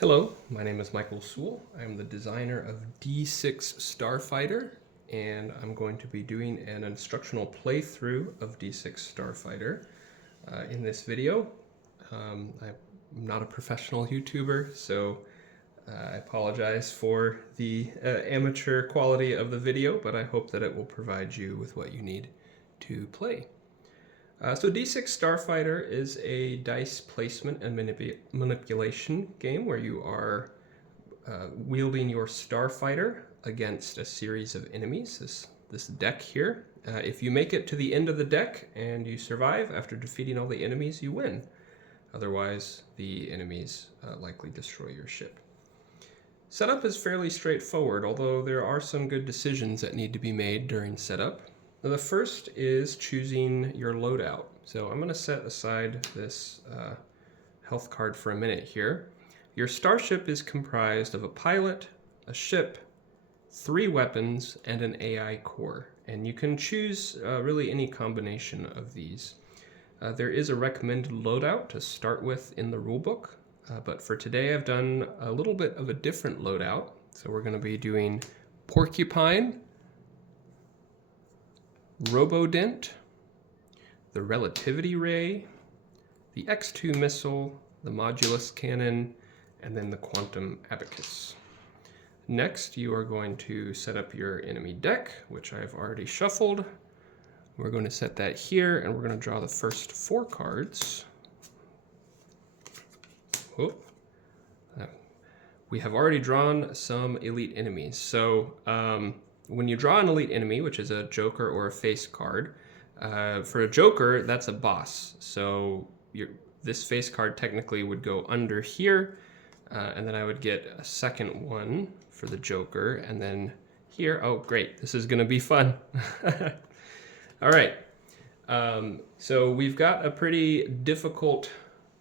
Hello, my name is Michael Sewell. I'm the designer of D6 Starfighter, and I'm going to be doing an instructional playthrough of D6 Starfighter in this video. I'm not a professional YouTuber, so I apologize for the amateur quality of the video, but I hope that it will provide you with what you need to play. So D6 Starfighter is a dice placement and manipulation game where you are wielding your Starfighter against a series of enemies, this deck here. If you make it to the end of the deck and you survive after defeating all the enemies, you win. Otherwise, the enemies likely destroy your ship. Setup is fairly straightforward, although there are some good decisions that need to be made during setup. Now, the first is choosing your loadout. So I'm going to set aside this health card for a minute here. Your starship is comprised of a pilot, a ship, 3 weapons, and an AI core. And you can choose really any combination of these. There is a recommended loadout to start with in the rulebook, but for today I've done a little bit of a different loadout. So we're going to be doing Porcupine, Robodent, the Relativity Ray, the X2 missile, the Modulus Cannon, and then the Quantum Abacus. Next, you are going to set up your enemy deck, which I've already shuffled. We're going to set that here, and we're going to draw the first 4 cards. Oh. We have already drawn some elite enemies. So when you draw an elite enemy, which is a joker or a face card, for a joker, that's a boss. So this face card technically would go under here, and then I would get a second one for the joker, and then here. Oh, great. This is going to be fun. All right. So we've got a pretty difficult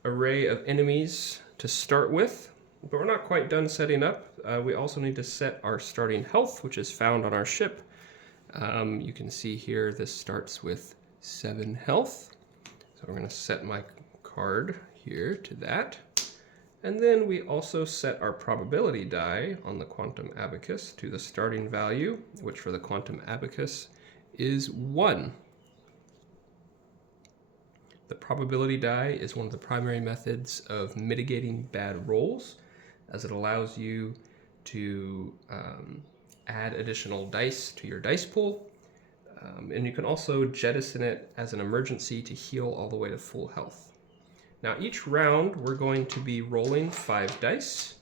array of enemies to start with, but we're not quite done setting up. We also need to set our starting health, which is found on our ship. You can see here this starts with 7 health. So we're going to set my card here to that. And then we also set our probability die on the Quantum Abacus to the starting value, which for the Quantum Abacus is 1. The probability die is one of the primary methods of mitigating bad rolls, as it allows you to add additional dice to your dice pool. And you can also jettison it as an emergency to heal all the way to full health. Now each round we're going to be rolling 5 dice,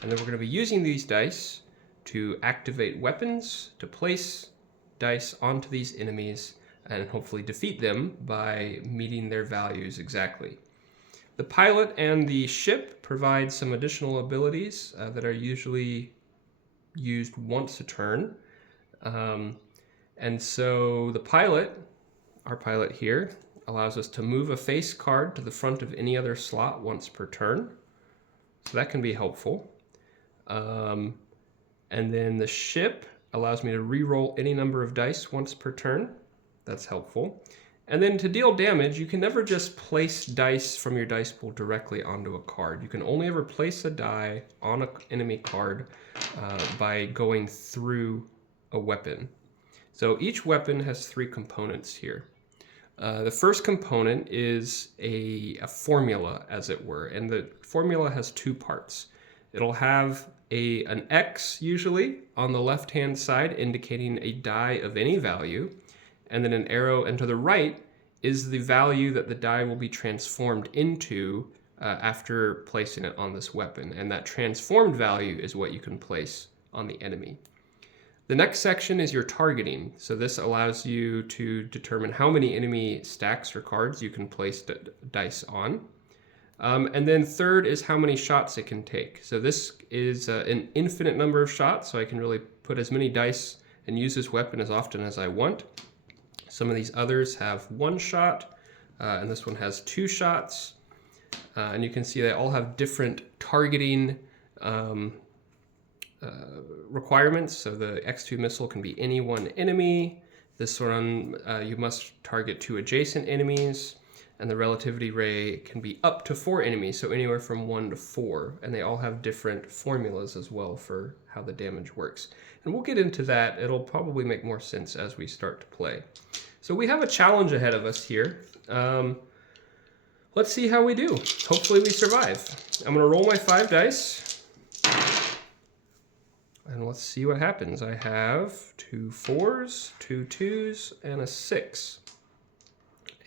and then we're going to be using these dice to activate weapons, to place dice onto these enemies, and hopefully defeat them by meeting their values exactly. The pilot and the ship provide some additional abilities that are usually used once a turn. And so the pilot, our pilot here, allows us to move a face card to the front of any other slot once per turn. So that can be helpful. And then the ship allows me to re-roll any number of dice once per turn. That's helpful. And then to deal damage, you can never just place dice from your dice pool directly onto a card. You can only ever place a die on an enemy card by going through a weapon. So each weapon has 3 components here. The first component is a formula, as it were, and the formula has 2 parts. It'll have an X, usually, on the left-hand side, indicating a die of any value, and then an arrow, and to the right is the value that the die will be transformed into after placing it on this weapon, and that transformed value is what you can place on the enemy. The next section is your targeting. So this allows you to determine how many enemy stacks or cards you can place dice on. And then third is how many shots it can take. So this is an infinite number of shots, so I can really put as many dice and use this weapon as often as I want. Some of these others have 1 shot, and this one has 2 shots. And you can see they all have different targeting requirements. So the X2 missile can be any one enemy. This one, you must target 2 adjacent enemies. and the relativity ray can be up to 4 enemies, so anywhere from 1 to 4, and they all have different formulas as well for how the damage works. And we'll get into that. It'll probably make more sense as we start to play. So we have a challenge ahead of us here. Let's see how we do. Hopefully we survive. I'm gonna roll my 5 dice. And let's see what happens. I have 2 4s, 2 2s, and a 6.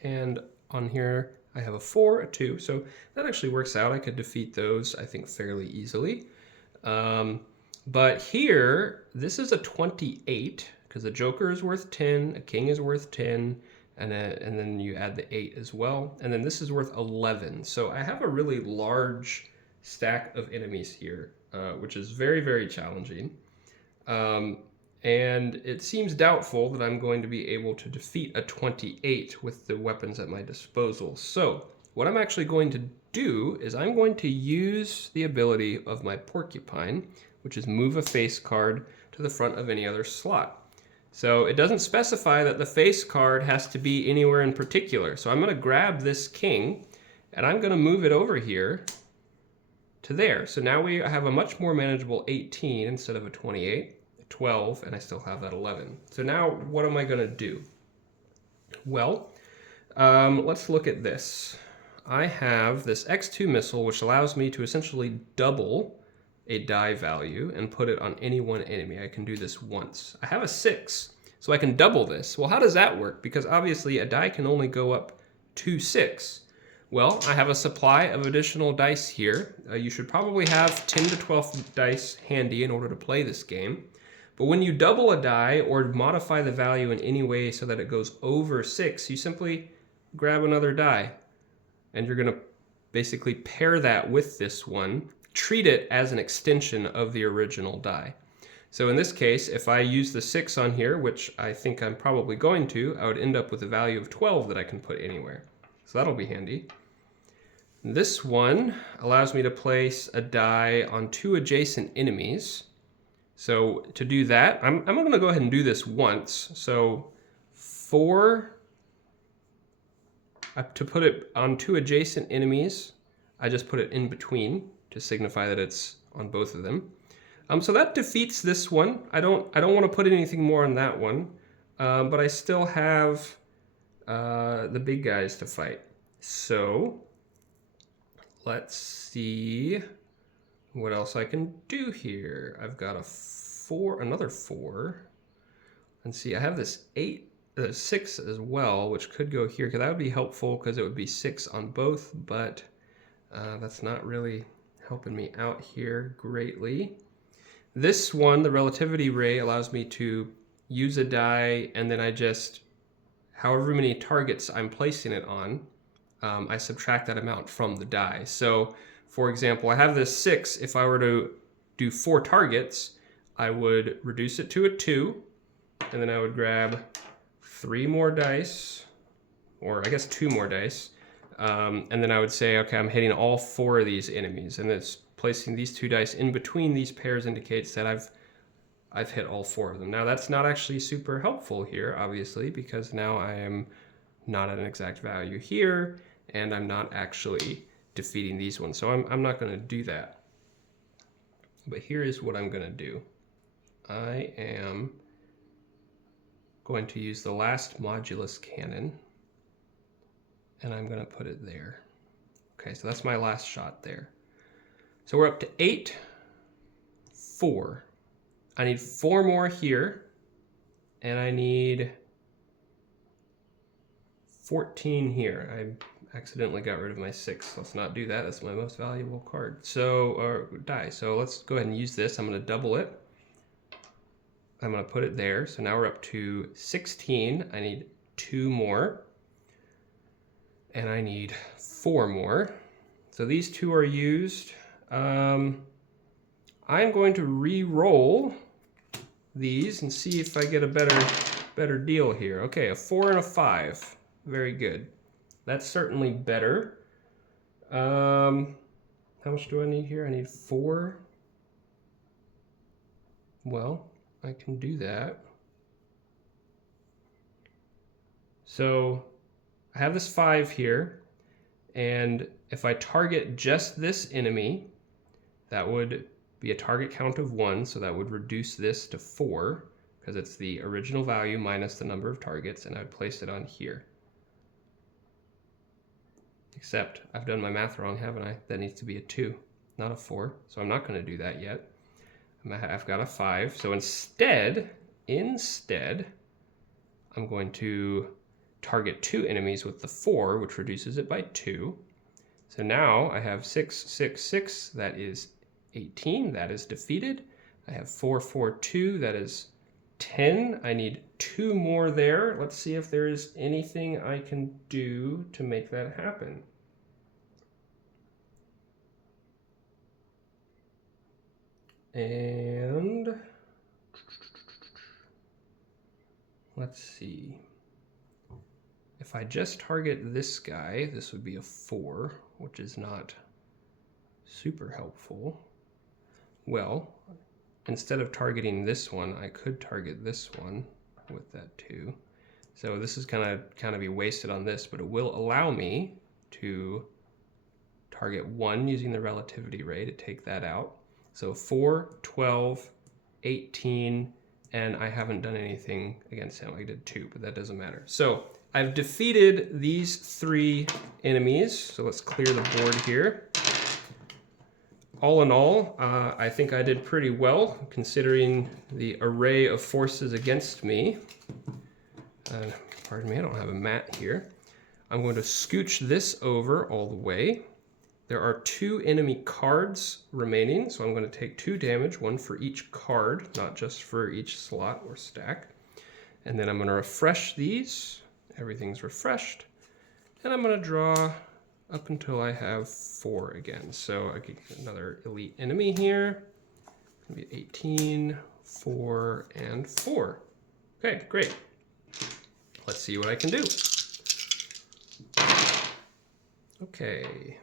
And on here, I have a 4, a 2. So that actually works out. I could defeat those, I think, fairly easily. But here, this is a 28, because a joker is worth 10, a king is worth 10, and then you add the 8 as well. And then this is worth 11. So I have a really large stack of enemies here, which is very, very challenging. And it seems doubtful that I'm going to be able to defeat a 28 with the weapons at my disposal. So what I'm actually going to do is I'm going to use the ability of my porcupine, which is move a face card to the front of any other slot. So it doesn't specify that the face card has to be anywhere in particular. So I'm going to grab this king and I'm going to move it over here to there. So now we have a much more manageable 18 instead of a 28. 12, and I still have that 11. So now what am I going to do? Well, let's look at this. I have this X2 missile, which allows me to essentially double a die value and put it on any one enemy. I can do this once. I have a 6, so I can double this. Well, how does that work? Because obviously a die can only go up to 6. Well, I have a supply of additional dice here. You should probably have 10 to 12 dice handy in order to play this game. But when you double a die or modify the value in any way so that it goes over 6, you simply grab another die. And you're going to basically pair that with this one, treat it as an extension of the original die. So in this case, if I use the 6 on here, which I think I'm probably going to, I would end up with a value of 12 that I can put anywhere. So that'll be handy. This one allows me to place a die on 2 adjacent enemies. So to do that, I'm going to go ahead and do this once. So 4, to put it on 2 adjacent enemies, I just put it in between to signify that it's on both of them. So that defeats this one. I don't want to put anything more on that one, but I still have the big guys to fight. So let's see what else I can do here. I've got a 4, another 4. And see, I have this 6 as well, which could go here, because that would be helpful because it would be 6 on both, but that's not really helping me out here greatly. This one, the relativity ray, allows me to use a die, and then I just, however many targets I'm placing it on, I subtract that amount from the die. So for example, I have this 6. If I were to do 4 targets, I would reduce it to a 2, and then I would grab 3 more dice, or I guess 2 more dice, and then I would say, okay, I'm hitting all 4 of these enemies, and it's placing these 2 dice in between these pairs indicates that I've hit all 4 of them. Now that's not actually super helpful here, obviously, because now I am not at an exact value here, and I'm not actually defeating these ones. So I'm not going to do that. But here is what I'm going to do. I am going to use the last modulus cannon, and I'm going to put it there. Okay, so that's my last shot there. So we're up to 8, 4. I need 4 more here, and I need 14 here. I accidentally got rid of my 6. Let's not do that. That's my most valuable card. So, or die. So let's go ahead and use this. I'm going to double it. I'm going to put it there. So now we're up to 16. I need 2 more. And I need 4 more. So these 2 are used. I'm going to re-roll these and see if I get a better deal here. Okay, a 4 and a 5. Very good. That's certainly better. How much do I need here? I need 4. Well, I can do that. So I have this 5 here. And if I target just this enemy, that would be a target count of 1, so that would reduce this to 4, because it's the original value minus the number of targets, and I'd place it on here. Except I've done my math wrong, haven't I? That needs to be a 2, not a 4, so I'm not going to do that yet. I've got a 5, so instead, I'm going to target 2 enemies with the 4, which reduces it by 2. So now I have 6, 6, 6, that is 18, that is defeated. I have 4, 4, 2, that is 10. I need 2 more there. Let's see if there is anything I can do to make that happen. And let's see. If I just target this guy, this would be a 4, which is not super helpful. Well, instead of targeting this one, I could target this one with that 2. So this is gonna kind of be wasted on this, but it will allow me to target 1 using the relativity ray to take that out. So 4, 12, 18, and I haven't done anything against him. I did 2, but that doesn't matter. So I've defeated these 3 enemies. So let's clear the board here. All in all, I think I did pretty well considering the array of forces against me. Pardon me, I don't have a mat here. I'm going to scooch this over all the way. There are 2 enemy cards remaining, so I'm going to take 2 damage, 1 for each card, not just for each slot or stack. And then I'm going to refresh these. Everything's refreshed. And I'm going to draw up until I have 4 again. So I get another elite enemy here. It's going to be 18, 4, and 4. Okay, great. Let's see what I can do. Okay.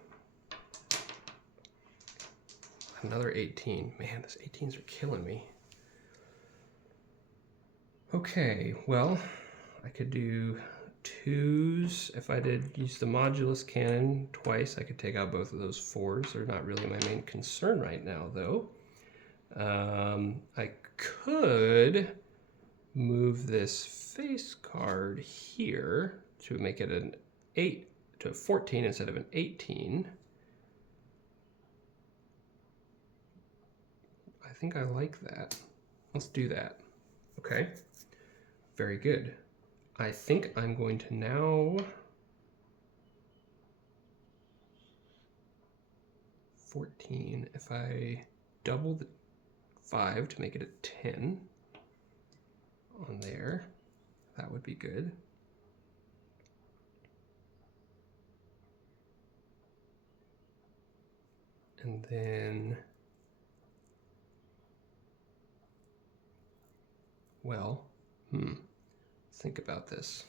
Another 18. Man, these 18s are killing me. Okay, well, I could do 2s. If I did use the modulus cannon twice, I could take out both of those 4s. They're not really my main concern right now, though. I could move this face card here to make it an 8 to a 14 instead of an 18. I think I like that. Let's do that. Okay, very good. I think I'm going to now 14. If I double the 5 to make it a 10 on there, that would be good. And then, well, let's think about this.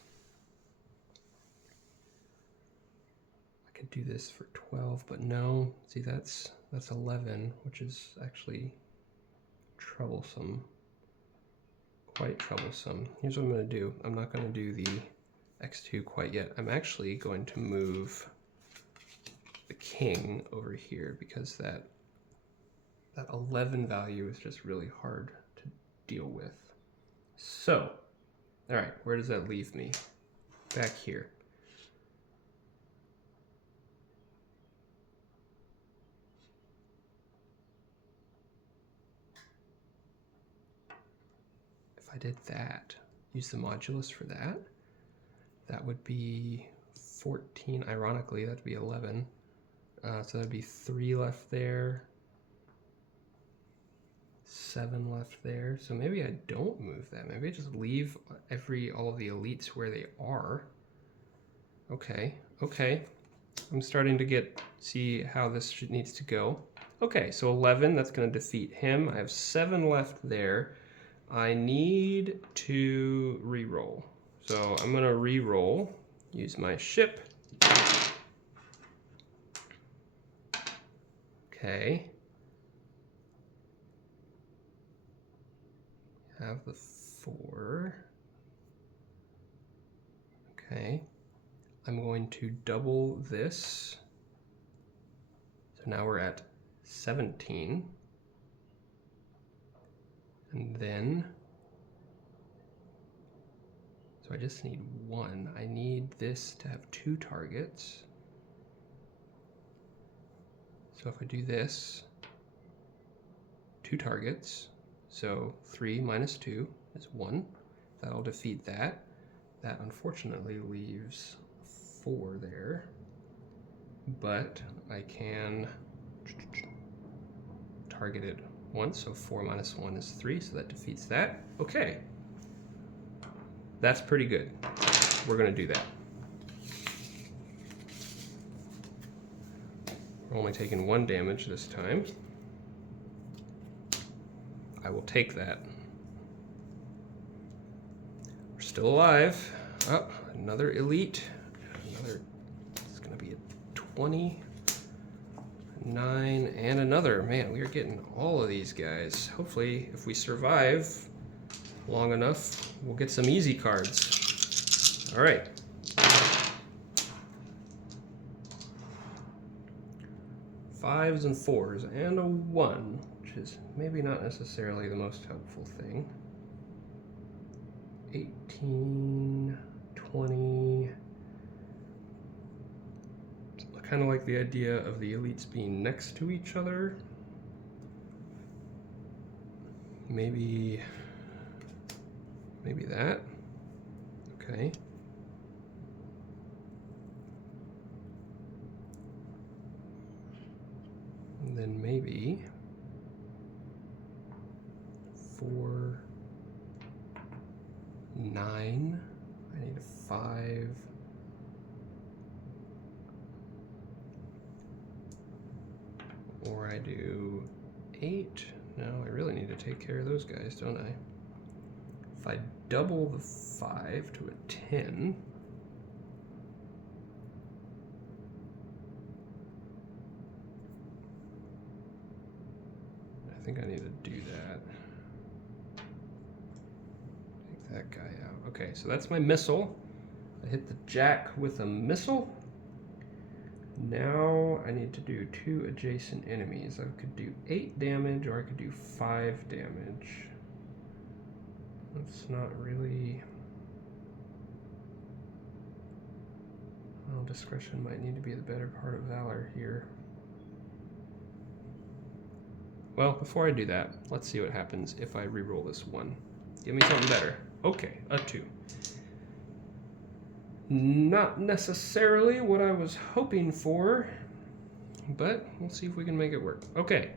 I could do this for 12, but no. See, that's 11, which is actually troublesome. Quite troublesome. Here's what I'm going to do. I'm not going to do the X2 quite yet. I'm actually going to move the king over here because that 11 value is just really hard to deal with. So, all right, where does that leave me? Back here. If I did that, use the modulus for that, that would be 14. Ironically, that'd be 11. So that'd be 3 left there, 7 left there. So maybe I don't move that. Maybe I just leave all of the elites where they are. Okay. I'm starting to see how this needs to go. Okay, so 11, that's going to defeat him. I have 7 left there. I need to re-roll. So I'm going to re-roll, use my ship. Okay. Have the 4. Okay. I'm going to double this. So now we're at 17. And then, so I just need one. I need this to have 2 targets. So if I do this, 2 targets, so 3 minus 2 is 1. That'll defeat that. That unfortunately leaves 4 there, but I can target it once, so 4 minus 1 is 3, so that defeats that. Okay, that's pretty good. We're gonna do that. We're only taking 1 damage this time. I will take that. We're still alive. Oh, another elite. Another, it's gonna be a 20. 9 and another. Man, we are getting all of these guys. Hopefully, if we survive long enough, we'll get some easy cards. All right. Fives and 4s and a 1, which is maybe not necessarily the most helpful thing. 18, 20. I kind of like the idea of the elites being next to each other. Maybe that. Okay. And then maybe 4, 9. I need a 5. Or I do 8. No, I really need to take care of those guys, don't I? If I double the 5 to a 10, I think I need to do that. Take that guy out. Okay, so that's my missile. I hit the jack with a missile. Now I need to do 2 adjacent enemies. I could do 8 damage or I could do 5 damage. That's not really... Well, discretion might need to be the better part of valor here. Well, before I do that, let's see what happens if I reroll this 1. Give me something better. Okay, a 2. Not necessarily what I was hoping for, but we'll see if we can make it work. Okay.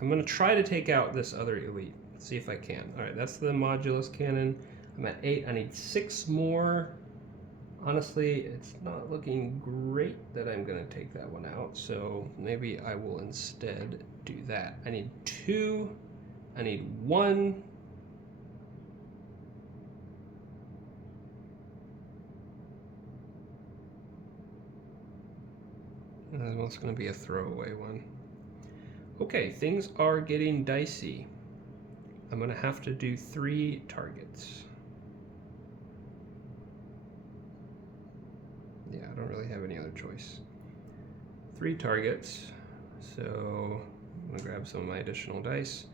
I'm going to try to take out this other elite. See if I can. Alright, that's the modulus cannon. I'm at 8. I need 6 more. Honestly, it's not looking great that I'm going to take that one out, so maybe I will instead do that. I need 2. I need 1. Well, it's going to be a throwaway one. Okay, things are getting dicey. I'm going to have to do 3 targets. Yeah, I don't really have any other choice. 3 targets. So I'm going to grab some of my additional dice.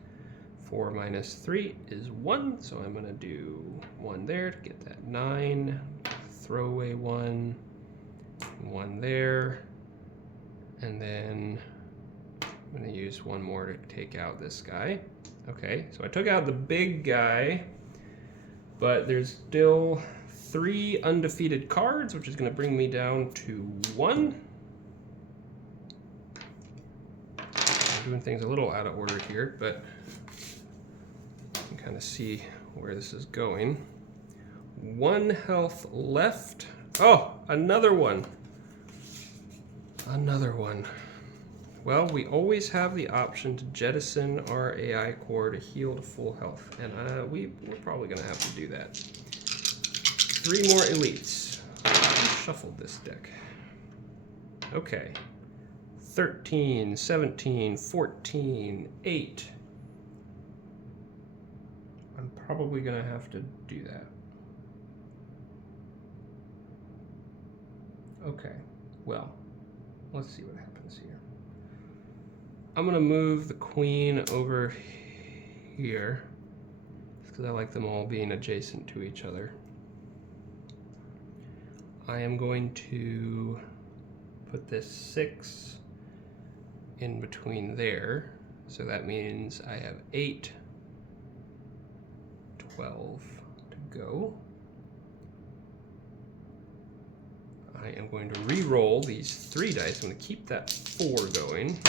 4 minus 3 is 1, so I'm going to do 1 there to get that 9. Throwaway 1. 1 there. And then I'm going to use 1 more to take out this guy. Okay, so I took out the big guy, but there's still 3 undefeated cards, which is going to bring me down to 1. I'm doing things a little out of order here, but you can kind of see where this is going. 1 health left. Oh, another one. Another one. Well, we always have the option to jettison our AI core to heal to full health, and we're probably going to have to do that. 3 more elites. I shuffled this deck. Okay. 13, 17, 14, 8. I'm probably going to have to do that. Okay, well, let's see what happens here. I'm gonna move the queen over here because I like them all being adjacent to each other. I am going to put this 6 in between there, so that means I have 8, 12 to go. I am going to re-roll these 3 dice. I'm going to keep that 4 going.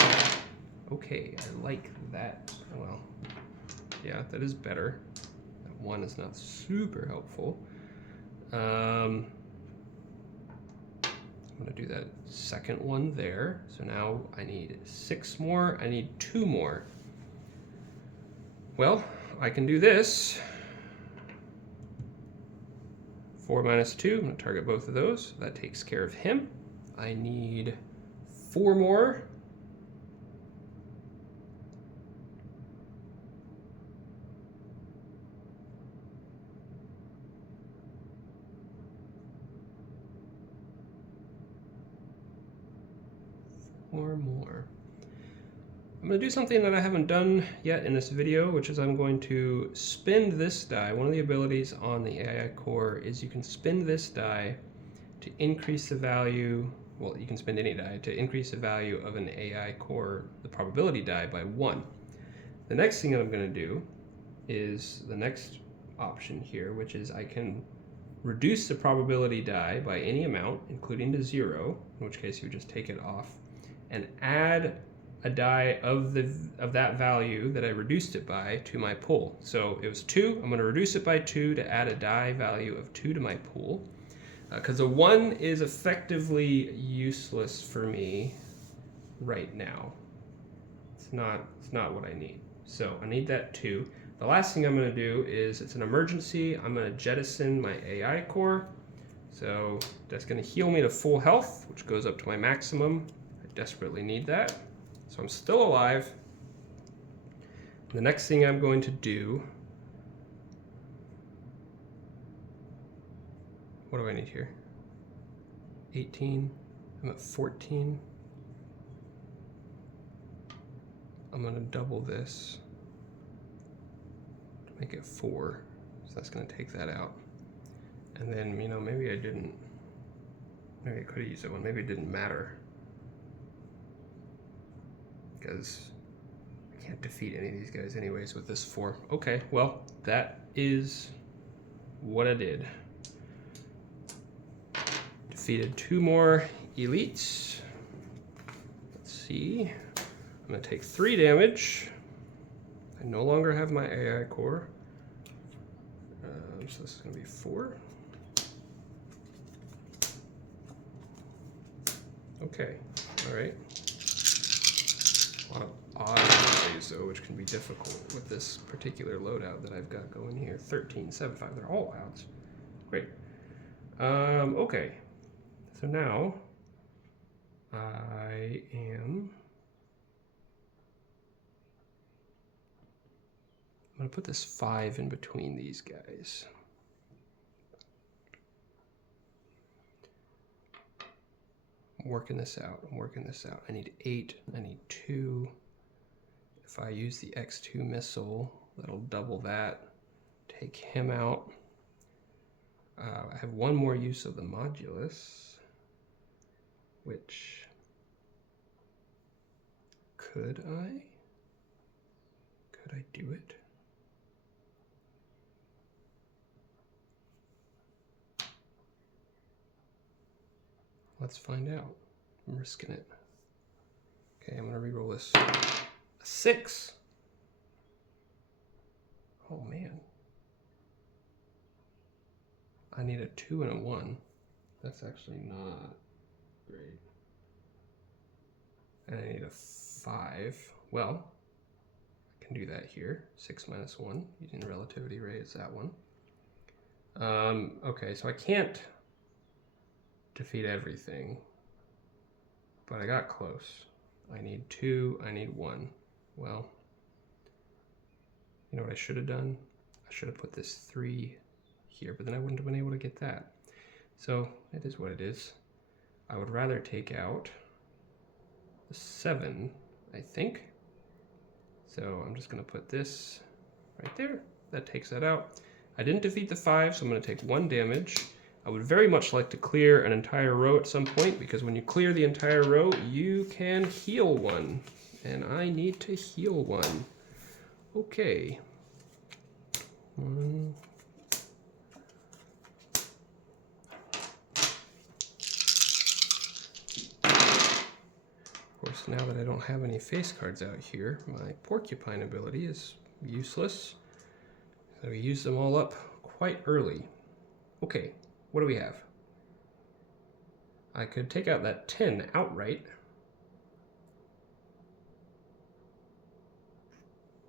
Okay, I like that. Well, yeah, that is better. That 1 is not super helpful. I'm going to do that second one there. So now I need 6 more. I need 2 more. Well, I can do this. 4 minus 2, I'm going to target both of those. That takes care of him. I need 4 more. Or more. I'm going to do something that I haven't done yet in this video, which is I'm going to spend this die. One of the abilities on the AI core is you can spend this die to increase the value, well, you can spend any die to increase the value of an AI core, the probability die, by 1. The next thing that I'm going to do is the next option here, which is I can reduce the probability die by any amount, including to 0, in which case you would just take it off, and add a die of that value that I reduced it by to my pool. So it was 2, I'm going to reduce it by 2 to add a die value of 2 to my pool. Because a 1 is effectively useless for me right now. It's not what I need. So I need that 2. The last thing I'm going to do is, it's an emergency, I'm going to jettison my AI core. So that's going to heal me to full health, which goes up to my maximum. I desperately need that. So I'm still alive. The next thing I'm going to do, what do I need here? 18, I'm at 14. I'm gonna double this to make it 4. So that's gonna take that out. And then, you know, maybe I could have used that one, maybe it didn't matter. Because I can't defeat any of these guys anyways with this 4. Okay, well, that is what I did. Defeated 2 more elites. Let's see. I'm going to take 3 damage. I no longer have my AI core. So this is going to be 4. Okay, all right. A lot of odd abilities, though, which can be difficult with this particular loadout that I've got going here. 13, 7, 5, they're all outs. Great. Okay. So now I am going to put this 5 in between these guys. I'm working this out. I need 8. I need 2. If I use the X2 missile, that'll double that. Take him out. I have 1 more use of the modulus, which could I do it? Let's find out. I'm risking it. Okay, I'm gonna re-roll this. A 6. Oh man. I need a 2 and a 1. That's actually not great. And I need a 5. Well, I can do that here. 6 minus 1, using relativity raise that one. Okay, so I can't defeat everything, but I got close. I need 2, I need 1. Well, you know what I should have done? I should have put this 3 here, but then I wouldn't have been able to get that. So it is what it is. I would rather take out the 7, I think. So I'm just going to put this right there. That takes that out. I didn't defeat the 5, so I'm going to take 1 damage. I would very much like to clear an entire row at some point, because when you clear the entire row, you can heal 1. And I need to heal 1. Okay. 1. Of course, now that I don't have any face cards out here, my porcupine ability is useless. So we use them all up quite early. Okay, what do we have? I could take out that 10 outright.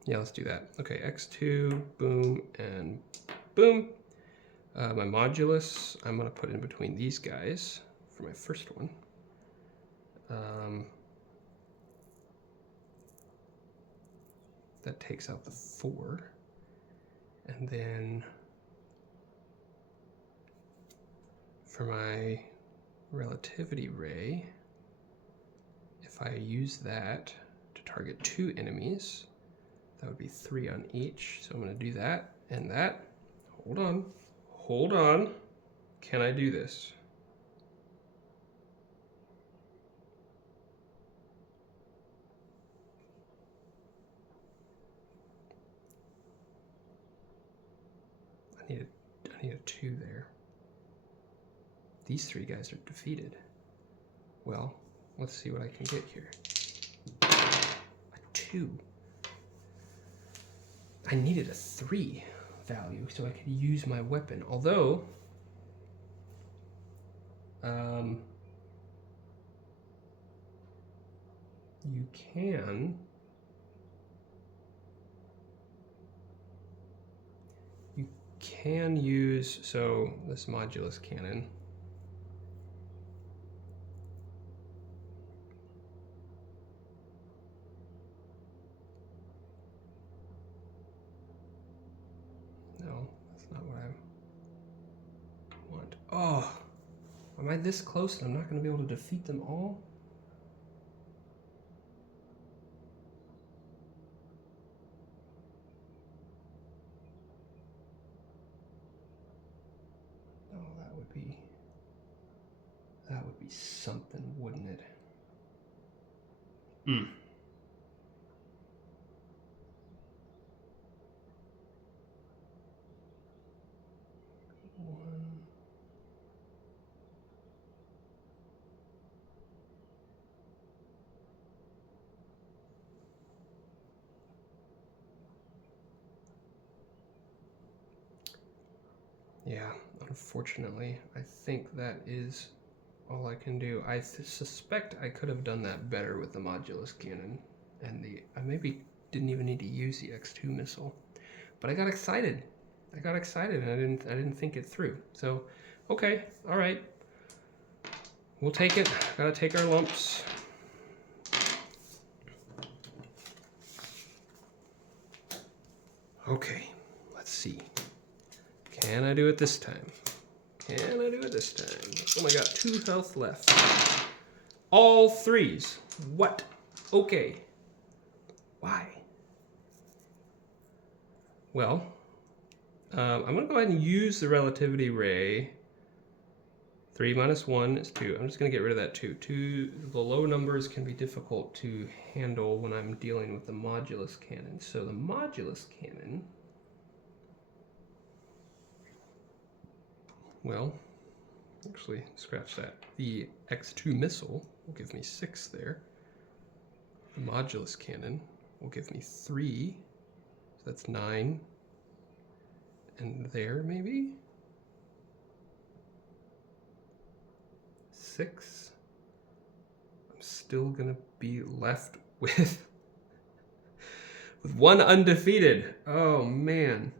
Yeah, let's do that. Okay, X2, boom, and boom. My modulus, I'm going to put in between these guys for my first one. That takes out the 4. And then for my relativity ray, if I use that to target 2 enemies, that would be 3 on each. So I'm going to do that and that. Hold on. Hold on. Can I do this? I need a 2 there. These 3 guys are defeated. Well, let's see what I can get here. A 2. I needed a 3 value so I could use my weapon. Although, you can use, so this modulus cannon. No, that's not what I want. Oh, am I this close and I'm not going to be able to defeat them all? That would be something, wouldn't it? Hmm. Yeah, unfortunately, I think that is all I can do. I suspect I could have done that better with the modulus cannon, and I maybe didn't even need to use the X2 missile, but I got excited. And I didn't think it through. So, okay, all right, we'll take it. Gotta take our lumps. Okay, let's see. Can I do it this time? Can I do it this time? Oh, I got 2 health left. All 3s. What? Okay. Why? Well, I'm going to go ahead and use the relativity ray. 3 minus 1 is 2. I'm just going to get rid of that 2. The low numbers can be difficult to handle when I'm dealing with the modulus cannon. So the modulus cannon, well, actually, scratch that. The X2 missile will give me 6 there. The modulus cannon will give me 3. So that's 9. And there, maybe? 6. I'm still gonna be left with 1 undefeated. Oh, man.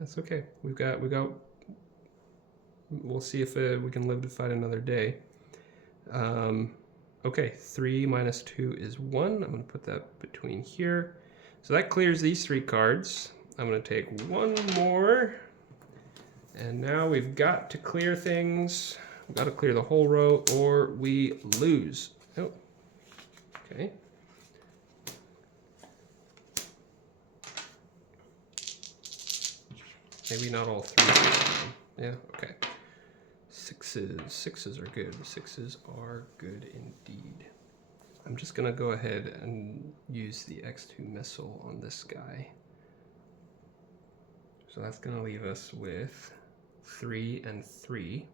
That's okay. We'll see if we can live to fight another day. Okay, 3 minus 2 is 1. I'm going to put that between here. So that clears these 3 cards. I'm going to take 1 more. And now we've got to clear things. We've got to clear the whole row or we lose. Oh, okay. Maybe not all three. Yeah, okay. Sixes. Sixes are good. Sixes are good indeed. I'm just gonna go ahead and use the X2 missile on this guy. So that's gonna leave us with 3 and 3.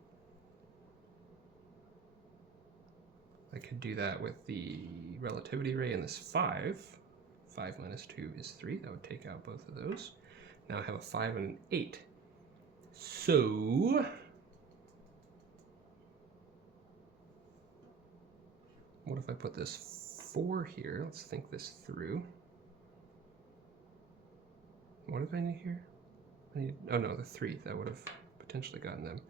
I could do that with the relativity ray and this 5. 5 minus 2 is 3. That would take out both of those. Now I have a 5 and an 8. So what if I put this 4 here? Let's think this through. What did I need here? I need, oh no, the 3. That would have potentially gotten them.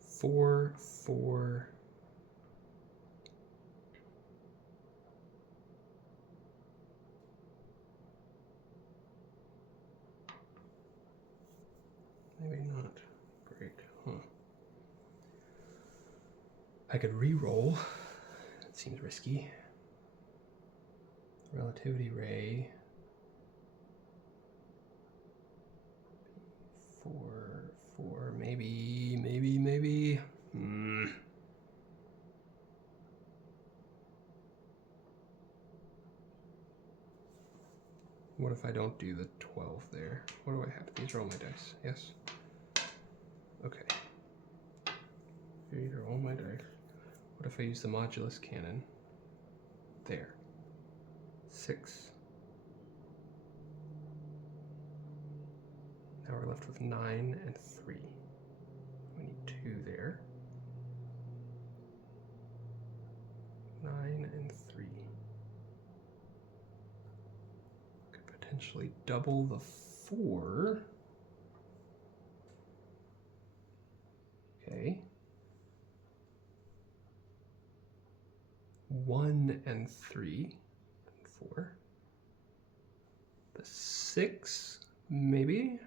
4, 4. Maybe not. Great. Huh. I could re-roll. It seems risky. Relativity ray. 4, 4, maybe. What if I don't do the 12 there? What do I have? These are all my dice. Yes. Okay. These are all my dice. What if I use the modulus cannon? There. 6. Now we're left with 9 and 3. We need 2 there. 9 and 3. Could potentially double the 4. Okay. 1 and 3 and 4. The 6, maybe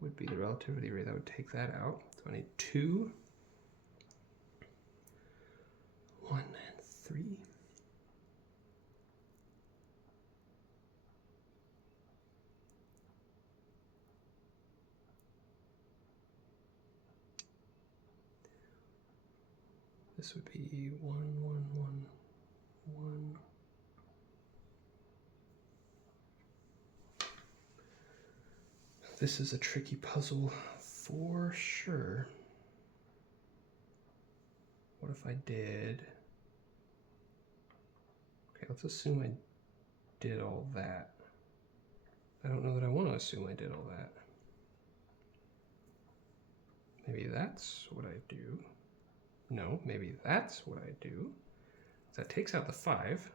would be the relativity ray. That would take that out. So I need 2, 1 and 3. This would be 1, 1, 1, 1. This is a tricky puzzle for sure. What if I did? Okay, let's assume I did all that. I don't know that I want to assume I did all that. Maybe that's what I do. No, maybe that's what I do. That takes out the 5.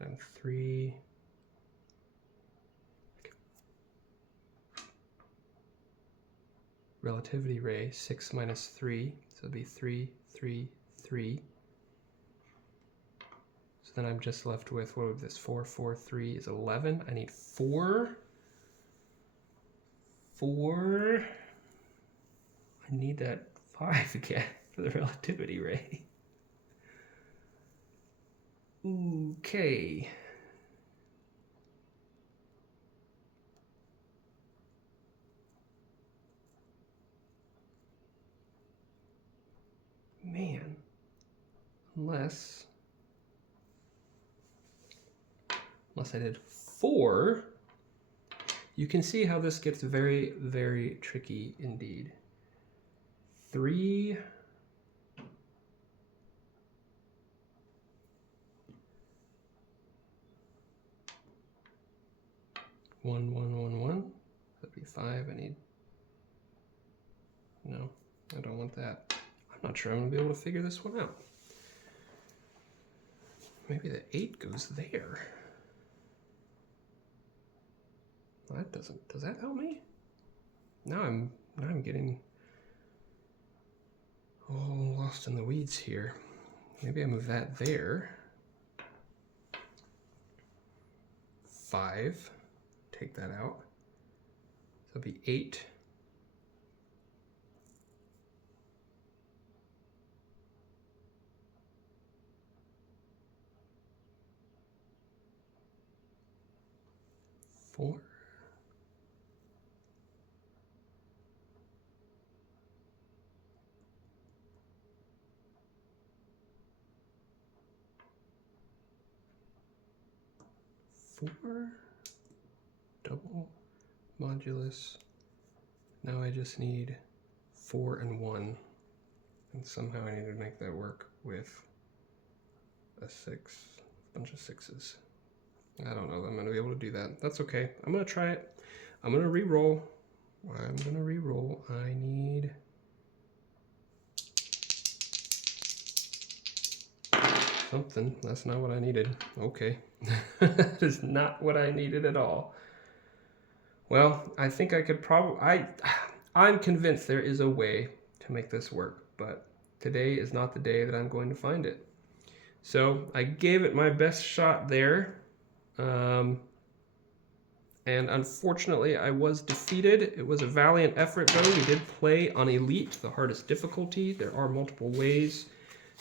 And 3. Relativity ray, 6 minus 3. So it'd be 3, 3, 3. So then I'm just left with, what would this, 4, 4, 3 is 11. I need 4. 4. I need that 5 again for the relativity ray. Okay. Man. Unless I did 4, you can see how this gets very, very tricky indeed. 3, 1, 1, 1, 1. That'd be 5. I need. No, I don't want that. I'm not sure I'm gonna be able to figure this one out. Maybe the 8 goes there. Well, that doesn't. Does that help me? Now I'm getting all lost in the weeds here. Maybe I move that there. 5. Take that out. it'll be 8. Four. Four. Double modulus. Now I just need 4 and 1. And somehow I need to make that work with a 6. A bunch of 6s. I don't know that I'm going to be able to do that. That's okay. I'm going to try it. I'm going to re-roll. I need... something. That's not what I needed. Okay. That is not what I needed at all. Well, I think I could probably... I'm convinced there is a way to make this work, but today is not the day that I'm going to find it. So I gave it my best shot there. And unfortunately, I was defeated. It was a valiant effort, though. We did play on Elite, the hardest difficulty. There are multiple ways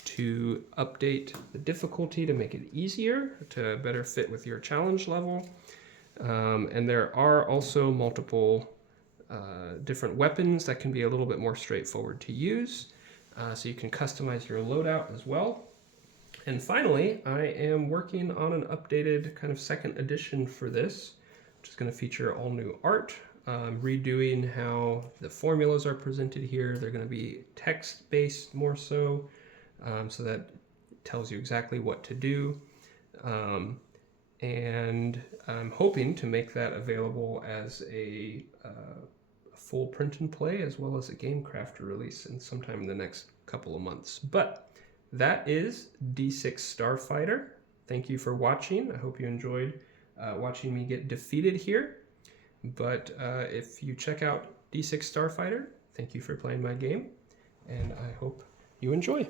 to update the difficulty to make it easier, to better fit with your challenge level. And there are also multiple different weapons that can be a little bit more straightforward to use. So you can customize your loadout as well. And finally, I am working on an updated kind of second edition for this, which is going to feature all new art, redoing how the formulas are presented here. They're going to be text-based more so, so that tells you exactly what to do. And I'm hoping to make that available as a full print and play, as well as a GameCraft release in sometime in the next couple of months. But that is D6 Starfighter. Thank you for watching. I hope you enjoyed watching me get defeated here. But if you check out D6 Starfighter, thank you for playing my game, and I hope you enjoy.